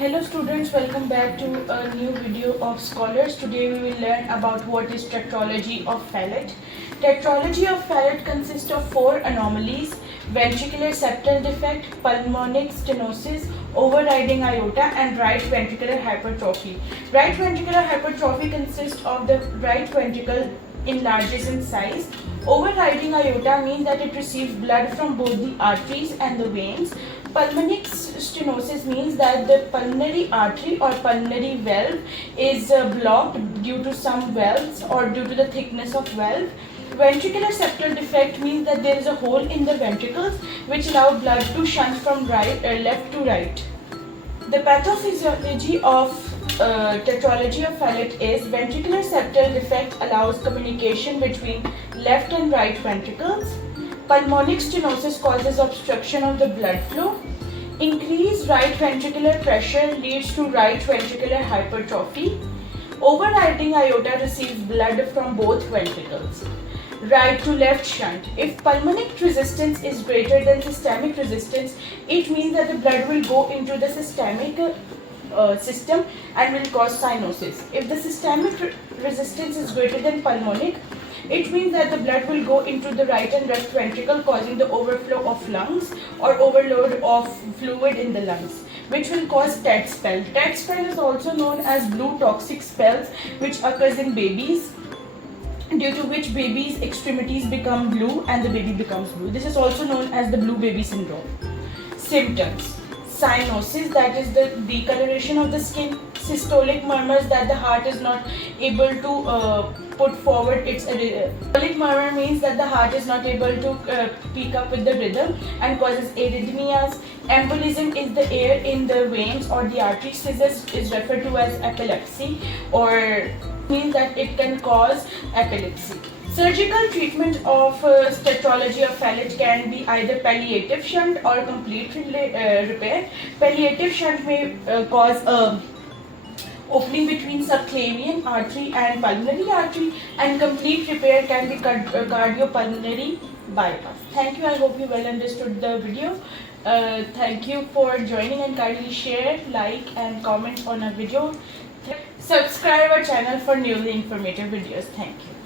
Hello students, welcome back to a new video of Scholars. Today we will learn about what is tetralogy of Fallot. Tetralogy of Fallot consists of four anomalies: ventricular septal defect, pulmonic stenosis, overriding aorta, and right ventricular hypertrophy. Right ventricular hypertrophy consists of the right ventricle enlarges in size. Overriding aorta means that it receives blood from both the arteries and the veins. Pulmonic stenosis means that the pulmonary artery or pulmonary valve is blocked due to some valves or due to the thickness of valve. Ventricular septal defect means that there is a hole in the ventricles which allow blood to shunt from left to right. The pathophysiology of tetralogy of Fallot is ventricular septal defect allows communication between left and right ventricles. Pulmonic stenosis causes obstruction of the blood flow. Increased right ventricular pressure leads to right ventricular hypertrophy. Overriding aorta receives blood from both ventricles. Right to left shunt. If pulmonic resistance is greater than systemic resistance, it means that the blood will go into the systemic system and will cause cyanosis. If the systemic resistance is greater than pulmonic, it means that the blood will go into the right and left ventricle, causing the overflow of lungs or overload of fluid in the lungs, which will cause TED spell. TED spell is also known as blue toxic spells, which occurs in babies, due to which baby's extremities become blue and the baby becomes blue. This is also known as the blue baby syndrome. Symptoms: cyanosis, that is the decoloration of the skin. Systolic murmurs, that the heart is not able to put forward its systolic murmur means that the heart is not able to keep up with the rhythm and causes arrhythmias. Embolism is the air in the veins or the artery. Scissors is referred to as epilepsy, or means that it can cause epilepsy. Surgical treatment of tetralogy of Fallot can be either palliative shunt or complete repair. Palliative shunt may cause a opening between subclavian artery and pulmonary artery, and complete repair can be cardiopulmonary bypass. Thank you. I hope you well understood the video. Thank you for joining, and kindly share, like and comment on our video. Subscribe our channel for newly informative videos. Thank you.